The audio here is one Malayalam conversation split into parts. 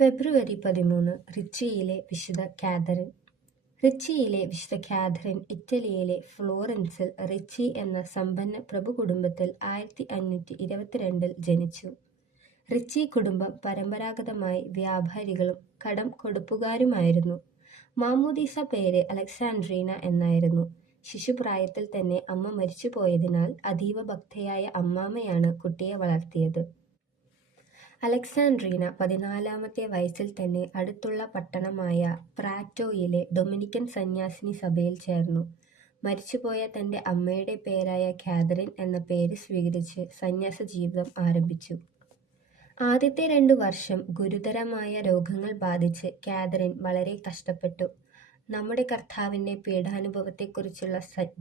ഫെബ്രുവരി 13 റിച്ചിയിലെ വിശുദ്ധ കാതറിൻ. റിച്ചിയിലെ വിശുദ്ധ കാതറിൻ ഇറ്റലിയിലെ ഫ്ലോറൻസിൽ റിച്ചി എന്ന സമ്പന്ന പ്രഭുകുടുംബത്തിൽ 1522 ജനിച്ചു. റിച്ചി കുടുംബം പരമ്പരാഗതമായി വ്യാപാരികളും കടം കൊടുപ്പുകാരുമായിരുന്നു. മാമോദീസ പേര് അലക്സാൻഡ്രീന എന്നായിരുന്നു. ശിശുപ്രായത്തിൽ തന്നെ അമ്മ മരിച്ചുപോയതിനാൽ അതീവ ഭക്തയായ അമ്മാമ്മയാണ് കുട്ടിയെ വളർത്തിയത്. അലക്സാൻഡ്രീന 14-ാമത്തെ വയസ്സിൽ തന്നെ അടുത്തുള്ള പട്ടണമായ പ്രാറ്റോയിലെ ഡൊമിനിക്കൻ സന്യാസിനി സഭയിൽ ചേർന്നു. മരിച്ചുപോയ തന്റെ അമ്മയുടെ പേരായ കാതറിൻ എന്ന പേര് സ്വീകരിച്ച് സന്യാസ ജീവിതം ആരംഭിച്ചു. ആദ്യത്തെ 2 വർഷം ഗുരുതരമായ രോഗങ്ങൾ ബാധിച്ച് കാതറിൻ വളരെ കഷ്ടപ്പെട്ടു. നമ്മുടെ കർത്താവിന്റെ പീഡാനുഭവത്തെക്കുറിച്ചുള്ള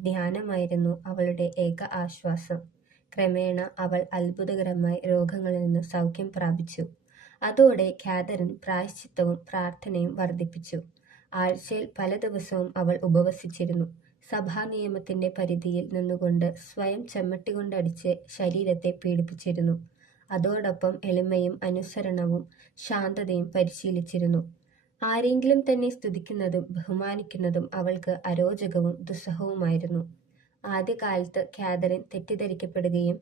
ധ്യാനമായിരുന്നു അവളുടെ ഏക ആശ്വാസം. ക്രമേണ അവൾ അത്ഭുതകരമായി രോഗങ്ങളിൽ നിന്ന് സൗഖ്യം പ്രാപിച്ചു. അതോടെ കാതറിൻ പ്രായശ്ചിത്തവും പ്രാർത്ഥനയും വർദ്ധിപ്പിച്ചു. ആഴ്ചയിൽ പല ദിവസവും അവൾ ഉപവസിച്ചിരുന്നു. സഭാനിയമത്തിന്റെ പരിധിയിൽ നിന്നുകൊണ്ട് സ്വയം ചെമ്മട്ടികൊണ്ടടിച്ച് ശരീരത്തെ പീഡിപ്പിച്ചിരുന്നു. അതോടൊപ്പം എളിമയും അനുസരണവും ശാന്തതയും പരിശീലിച്ചിരുന്നു. ആരെങ്കിലും തന്നെ സ്തുതിക്കുന്നതും ബഹുമാനിക്കുന്നതും അവൾക്ക് അരോചകവും ദുസ്സഹവുമായിരുന്നു. ആദ്യകാലത്ത് കാതറിൻ തെറ്റിദ്ധരിക്കപ്പെടുകയും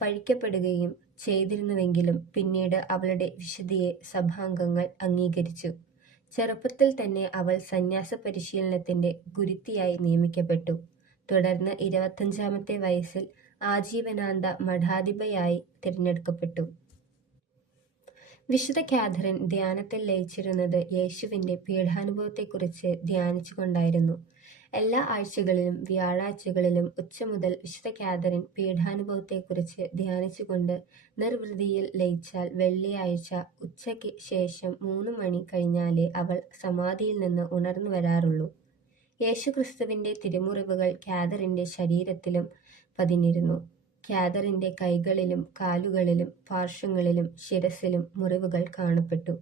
പഴിക്കപ്പെടുകയും ചെയ്തിരുന്നുവെങ്കിലും പിന്നീട് അവളുടെ വിശുദ്ധിയെ സഭാംഗങ്ങൾ അംഗീകരിച്ചു. ചെറുപ്പത്തിൽ തന്നെ അവൾ സന്യാസ പരിശീലനത്തിന്റെ ഗുരുത്തിയായി നിയമിക്കപ്പെട്ടു. തുടർന്ന് 25-ാമത്തെ വയസ്സിൽ ആജീവനാന്ത മഠാധിപയായി തിരഞ്ഞെടുക്കപ്പെട്ടു. വിശുദ്ധ കാതറിൻ ധ്യാനത്തിൽ ലയിച്ചിരുന്നത് യേശുവിന്റെ പീഡാനുഭവത്തെക്കുറിച്ച് ധ്യാനിച്ചുകൊണ്ടായിരുന്നു. എല്ലാ ആഴ്ചകളിലും വ്യാഴാഴ്ചകളിലും ഉച്ച മുതൽ വിശുദ്ധ കാതറിൻ പീഡാനുഭവത്തെക്കുറിച്ച് ധ്യാനിച്ചുകൊണ്ട് നിർവൃതിയിൽ ലയിച്ചാൽ വെള്ളിയാഴ്ച ഉച്ചയ്ക്ക് ശേഷം 3 മണി കഴിഞ്ഞാലേ അവൾ സമാധിയിൽ നിന്ന് ഉണർന്നു വരാറുള്ളൂ. യേശുക്രിസ്തുവിന്റെ തിരുമുറിവുകൾ കാതറിന്റെ ശരീരത്തിലും പതിഞ്ഞിരുന്നു. കാതറിന്റെ കൈകളിലും കാലുകളിലും പാർശ്വങ്ങളിലും ശിരസിലും മുറിവുകൾ കാണപ്പെട്ടു.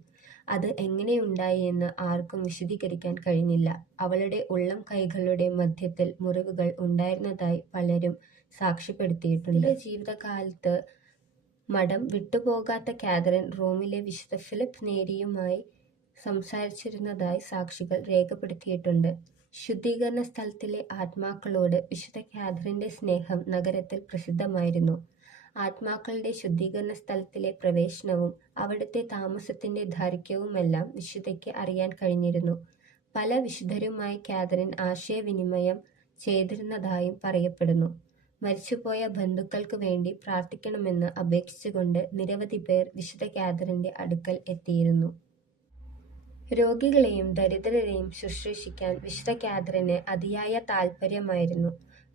അത് എങ്ങനെയുണ്ടായി എന്ന് ആർക്കും വിശദീകരിക്കാൻ കഴിഞ്ഞില്ല. അവളുടെ ഉള്ളം കൈകളുടെ മധ്യത്തിൽ മുറിവുകൾ ഉണ്ടായിരുന്നതായി പലരും സാക്ഷ്യപ്പെടുത്തിയിട്ടുണ്ട്. ജീവിതകാലത്ത് മഠം വിട്ടുപോകാത്ത കാതറിൻ റോമിലെ വിശുദ്ധ ഫിലിപ്പ് നേരിയുമായി സംസാരിച്ചിരുന്നതായി സാക്ഷികൾ രേഖപ്പെടുത്തിയിട്ടുണ്ട്. ശുദ്ധീകരണ സ്ഥലത്തിലെ ആത്മാക്കളോട് വിശുദ്ധ കാതറിന്റെ സ്നേഹം നഗരത്തിൽ പ്രസിദ്ധമായിരുന്നു. ആത്മാക്കളുടെ ശുദ്ധീകരണ സ്ഥലത്തിലെ പ്രവേശനവും അവിടുത്തെ താമസത്തിന്റെ ദൈർഘ്യവുമെല്ലാം വിശുദ്ധയ്ക്ക് അറിയാൻ കഴിഞ്ഞിരുന്നു. പല വിശുദ്ധരുമായി കാതറിൻ ആശയവിനിമയം ചെയ്തിരുന്നതായും പറയപ്പെടുന്നു. മരിച്ചുപോയ ബന്ധുക്കൾക്ക് വേണ്ടി പ്രാർത്ഥിക്കണമെന്ന് അപേക്ഷിച്ചുകൊണ്ട് നിരവധി പേർ വിശുദ്ധ കാതറിന്റെ അടുക്കൽ എത്തിയിരുന്നു. രോഗികളെയും ദരിദ്രരെയും ശുശ്രൂഷിക്കാൻ വിശുദ്ധ കാതറിന് അതിയായ താൽപര്യമായിരുന്നു.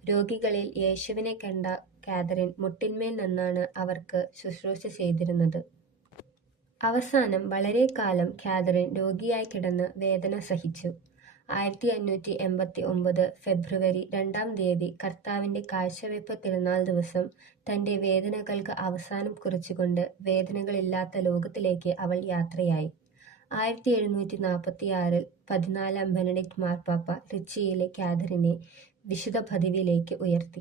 രോഗികളിൽ യേശുവിനെ കണ്ട കാതറിൻ മുട്ടിന്മേൽ നിന്നാണ് അവർക്ക് ശുശ്രൂഷ ചെയ്തിരുന്നത്. അവസാനം വളരെ കാലം കാതറിൻ രോഗിയായി കിടന്ന് വേദന സഹിച്ചു. 1589 ഫെബ്രുവരി 2-ാം തീയതി കർത്താവിന്റെ കാഴ്ചവെപ്പ് തിരുനാൾ ദിവസം തന്റെ വേദനകൾക്ക് അവസാനം കുറിച്ചുകൊണ്ട് വേദനകളില്ലാത്ത ലോകത്തിലേക്ക് അവൾ യാത്രയായി. 1746 14-ാം ബെനഡിക്ട് മാർപ്പാപ്പ റിച്ചിയിലെ കാതറിനെ വിശുദ്ധ പദവിയിലേക്ക് ഉയർത്തി.